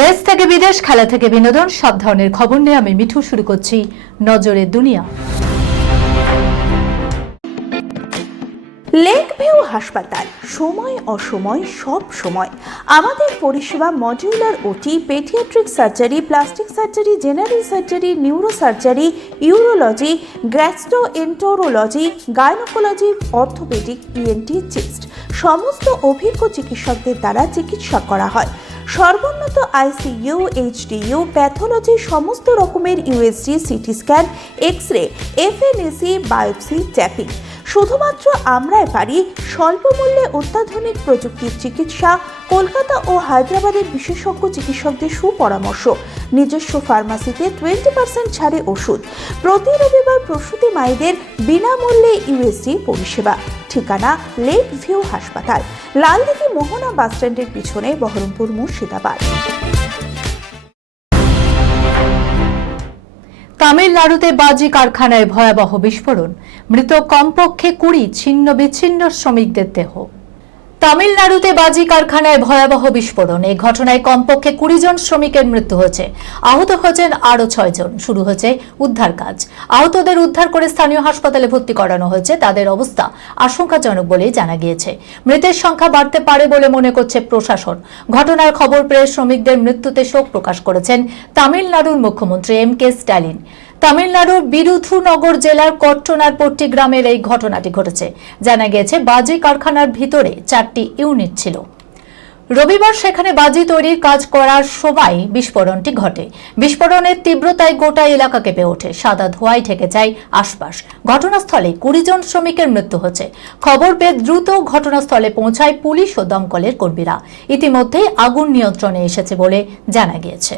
দেশ থেকে বিদেশ, খেলা থেকে বিনোদন, সব ধরনের খবর নিয়ে আমি মিঠু শুরু করছি নজরের দুনিয়া। লেক ভিউ হাসপাতাল, সময় অসময় সব সময় আমাদের পরিষেবা modular OT, paediatric surgery, plastic surgery, general surgery, neuro surgery, urology, gastroenterology, gynaecology, orthopaedic, ENT, chest সমস্ত অভিজ্ঞ চিকিৎসকদের দ্বারা চিকিৎসা করা হয়। সর্বোন্নত আইসিইউ, এইচডিইউ, প্যাথোলজি, সমস্ত রকমের USG, CT scan, X ray, FNAC, biopsy, tapping. শুধুমাত্র আমরাই পারি স্বল্প মূল্যে অত্যাধুনিক প্রযুক্তির চিকিৎসা, কলকাতা ও হায়দ্রাবাদের বিশেষজ্ঞ চিকিৎসকদের সুপরামর্শ, নিজস্ব ফার্মাসিতে 20% ছাড়ে ওষুধ, প্রতি রবিবার প্রসূতি মায়েদের বিনামূল্যে ইউএসজি পরিষেবা। ঠিকানা লেক ভিউ হাসপাতাল, লালদিঘি মোহনা বাসস্ট্যান্ডের পিছনে, বহরমপুর, মুর্শিদাবাদ। তামিলনাড়ুতে বাজি কারখানায় ভয়াবহ বিস্ফোরণ, মৃত কমপক্ষে 20 ছিন্ন বিচ্ছিন্ন শ্রমিকদের দেহ। তামিলনাড়ুতে বাজি কারখানায় ভয়াবহ বিস্ফোরণ, এই ঘটনায় কমপক্ষে 20 জন শ্রমিকের মৃত্যু হয়েছে, আহত হয়েছেন আরও 6 জন। শুরু হয়েছে উদ্ধার কাজ। আহতদের উদ্ধার করে স্থানীয় হাসপাতালে ভর্তি করানো হয়েছে। তাদের অবস্থা আশঙ্কাজনক বলেই জানা গিয়েছে। মৃতের সংখ্যা বাড়তে পারে বলে মনে করছে প্রশাসন। ঘটনার খবর পেয়ে শ্রমিকদের মৃত্যুতে শোক প্রকাশ করেছেন তামিলনাড়ুর মুখ্যমন্ত্রী এম.কে. স্ট্যালিন। তামিলনাড়ুর বিরুথুনগর জেলার কট্টনারপট্টি গ্রামের এই ঘটনাটি ঘটেছে। জানা গিয়েছে বাজি কারখানার ভিতরে 4টি ইউনিট ছিল। রবিবার সেখানে বাজি তৈরির কাজ করার সময় বিস্ফোরণটি ঘটে। বিস্ফোরণের তীব্রতায় গোটা এলাকা কেঁপে ওঠে, সাদা ধোঁয়ায় ঢেকে যায় আশপাশ। ঘটনাস্থলে 20 জন শ্রমিকের মৃত্যু হয়েছে। খবর পেয়ে দ্রুত ঘটনাস্থলে পৌঁছায় পুলিশ ও দমকলের কর্মীরা। ইতিমধ্যেই আগুন নিয়ন্ত্রণে এসেছে বলে জানা গিয়েছে।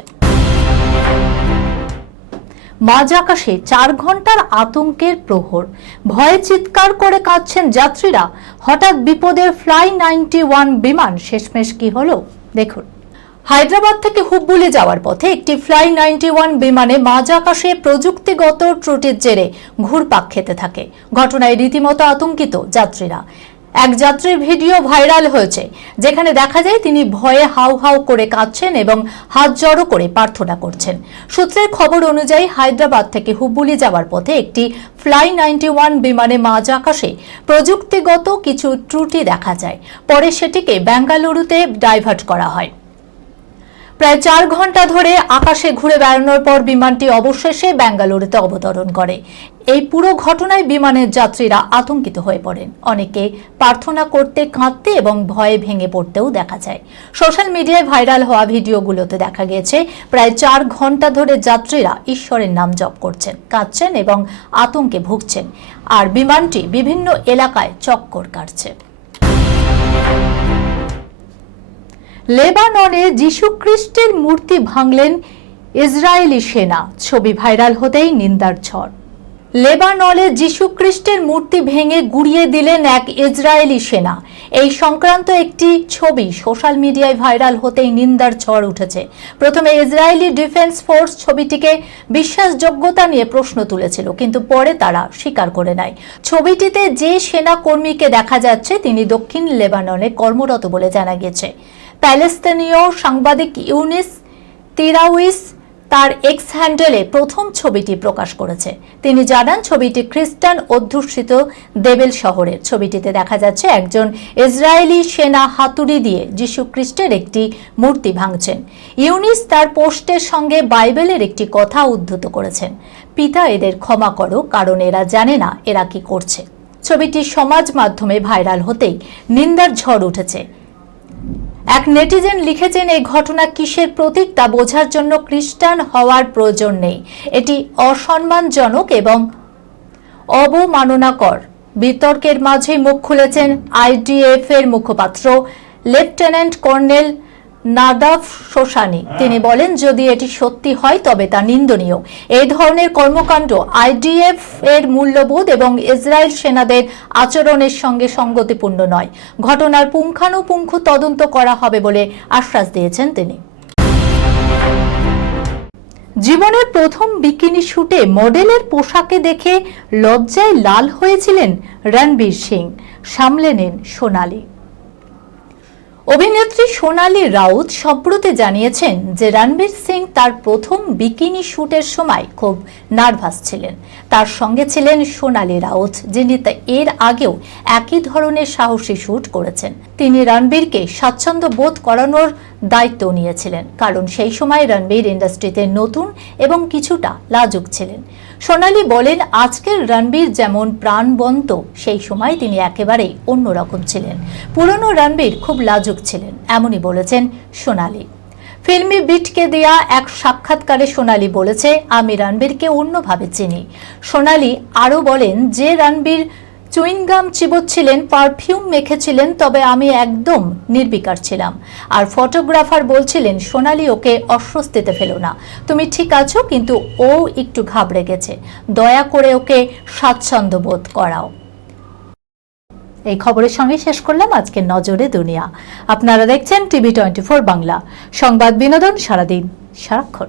মাঝ আকাশে 4 ঘন্টার আতঙ্কের প্রহর, ভয়ে চিৎকার করে কাঁদছেন যাত্রীরা। হঠাৎ বিপদের ফ্লাই 91 বিমান শেষমেশ কি হলো দেখুন। হায়দ্রাবাদ থেকে হুবলি যাওয়ার পথে একটি ফ্লাই 91 বিমানে মাঝ আকাশে প্রযুক্তিগত ত্রুটির জেরে ঘুরপাক খেতে থাকে। ঘটনায় রীতিমতো আতঙ্কিত যাত্রীরা। এক যাত্রীর ভিডিও ভাইরাল হয়েছে, যেখানে দেখা যায় তিনি ভয়ে হাউ হাউ করে কাঁদছেন এবং হাত জড়ো করে প্রার্থনা করছেন। সূত্রের খবর অনুযায়ী হায়দ্রাবাদ থেকে হুবলি যাওয়ার পথে একটি ফ্লাই 91 বিমানে মাঝ আকাশে প্রযুক্তিগত কিছু ত্রুটি দেখা যায়। পরে সেটিকে বেঙ্গালুরুতে ডাইভার্ট করা হয়। প্রায় 4 ঘন্টা ধরে আকাশে ঘুরে বেড়ানোর পর বিমানটি অবশেষে বেঙ্গালুরুতে অবতরণ করে। এই পুরো ঘটনায় বিমানের যাত্রীরা আতঙ্কিত হয়ে পড়েন। অনেকে প্রার্থনা করতে, কাঁদতে এবং ভয়ে ভেঙে পড়তেও দেখা যায়। সোশ্যাল মিডিয়ায় ভাইরাল হওয়া ভিডিওগুলোতে দেখা গিয়েছে প্রায় 4 ঘন্টা ধরে যাত্রীরা ঈশ্বরের নাম জপ করছেন, কাঁদছেন এবং আতঙ্কে ভুগছেন, আর বিমানটি বিভিন্ন এলাকায় চক্কর কাটছে। লেবাননে যিশু খ্রিস্টের মূর্তি ভাঙলেন ইসরায়েলি সেনা, ছবি ভাইরাল হতেই নিন্দার ঝড়। লেবাননে যিশু খ্রিস্টের মূর্তি ভেঙে গুড়িয়ে দিলেন এক ইসরায়েলি সেনা। এই সংক্রান্ত একটি ছবি সোশ্যাল মিডিয়ায় ভাইরাল হতেই নিন্দার ঝড় উঠেছে। প্রথমে ইসরায়েলি ডিফেন্স ফোর্স ছবিটিকে বিশ্বাসযোগ্যতা নিয়ে প্রশ্ন তুলেছিল, কিন্তু পরে তারা স্বীকার করে নেয়। ছবিটিতে যে সেনা কর্মীকে দেখা যাচ্ছে তিনি দক্ষিণ লেবাননে কর্মরত বলে জানা গেছে। প্যালেস্তিনীয় সাংবাদিক ইউনিস তিরাউইস তার এক্স হ্যান্ডেলে প্রথম ছবিটি প্রকাশ করেছে। তিনি জানান ছবিটি খ্রিস্টান অধ্যুষিত দেবেল শহরের। ছবিটিতে দেখা যাচ্ছে একজন ইসরায়েলি সেনা হাতুড়ি দিয়ে যিশু খ্রিস্টের একটি মূর্তি ভাঙছেন। ইউনিস তার পোস্টের সঙ্গে বাইবেলের একটি কথা উদ্ধৃত করেছেন, পিতা এদের ক্ষমা করো, কারণ এরা জানে না এরা কি করছে। ছবিটি সমাজ মাধ্যমে ভাইরাল হতেই নিন্দার ঝড় উঠেছে। এক নেটিজেন লিখেছেন, এই ঘটনা কিসের প্রতীক তা বোঝার জন্য খ্রিস্টান হওয়ার প্রয়োজন নেই। এটি অসম্মানজনক এবং অবমাননাকর। বিতর্কের মাঝে মুখ খুলেছেন আইডিএফ এর মুখপাত্র লেফটেন্যান্ট কর্নেল নাদাফ শোশানি। তিনি বলেন, যদি এটি সত্যি হয় তবে তা নিন্দনীয়। এই ধরনের কর্মকাণ্ড আইডিএফ এর মূল্যবোধ এবং ইসরায়েল সেনাদের আচরণের সঙ্গে সঙ্গতিপূর্ণ নয়। ঘটনার পুঙ্খানুপুঙ্খ তদন্ত করা হবে বলে আশ্বাস দিয়েছেন তিনি। জীবনের প্রথম বিকিনি শুটে মডেলের পোশাকে দেখে লজ্জায় লাল হয়েছিলেন রণবীর সিং। সামলে নিন সোনালি। অভিনেত্রী সোনালী রাউত সম্প্রতি জানিয়েছেন যে রণবীর সিং তার প্রথম বিকিনি শুটের সময় খুব নার্ভাস ছিলেন। তার সঙ্গে ছিলেন সোনালী রাউত, যিনি এর আগেও একই ধরনের সাহসী শুট করেছেন। তিনি রণবীরকে স্বাচ্ছন্দ্য বোধ করানোর দায়িত্ব নিয়েছিলেন, কারণ সেই সময় রণবীর ইন্ডাস্ট্রিতে নতুন এবং কিছুটা লাজুক ছিলেন। সোনালী বলেন, আজকের রণবীর যেমন প্রাণবন্ত, সেই সময় তিনি একেবারেই অন্যরকম ছিলেন। পুরনো রণবীর খুব লাজুক ছিলেন, এমনই বলেছেন সোনালী। ফিল্মি বিটকে দেয়া এক সাক্ষাৎকারে সোনালী বলেছে, আমি রণবীরকে অন্যভাবে চিনি। সোনালী আরও বলেন যে রণবীর চুইংগাম চিবোচ্ছিলেন, পারফিউম মেখেছিলেন, তবে আমি একদম নির্বিকার ছিলাম। আর ফটোগ্রাফার বলছিলেন, সোনালী ওকে অস্বস্তিতে ফেলো না, তুমি ঠিক আছো, কিন্তু ও একটু ঘাবড়ে গেছে, দয়া করে ওকে স্বাচ্ছন্দ্য বোধ করাও। এই খবরের সঙ্গে শেষ করলাম আজকের নজরে দুনিয়া। আপনারা দেখছেন টিভি 24 বাংলা, সংবাদ বিনোদন সারাদিন সারাক্ষণ।